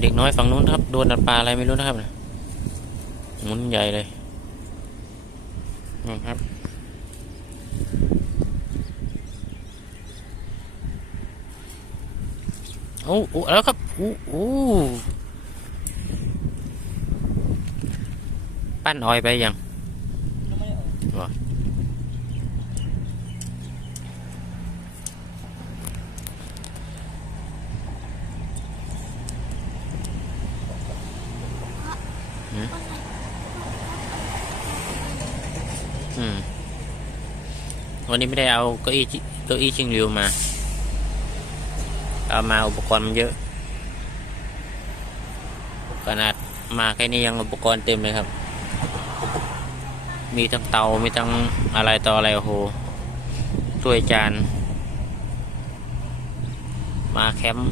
เด็กน้อยฝั่งนู้นครับโดนดัดปลาอะไรไม่รู้นะครับนะหมุนใหญ่เลยนะครับโอ้โอ้แล้วครับโอ้โอ้ปั้นออยไปยัง ยังไม่ อืม วันนี้ไม่ได้เอาเก้าอี้เก้าอี้ชิงริวมา เอามาอุปกรณ์มันเยอะ ขนาดมาแค่นี้ยังอุปกรณ์เต็มเลยครับ มีทั้งเตา มีทั้งอะไรต่ออะไรโอ้โหถ้วยจาน มาแคมป์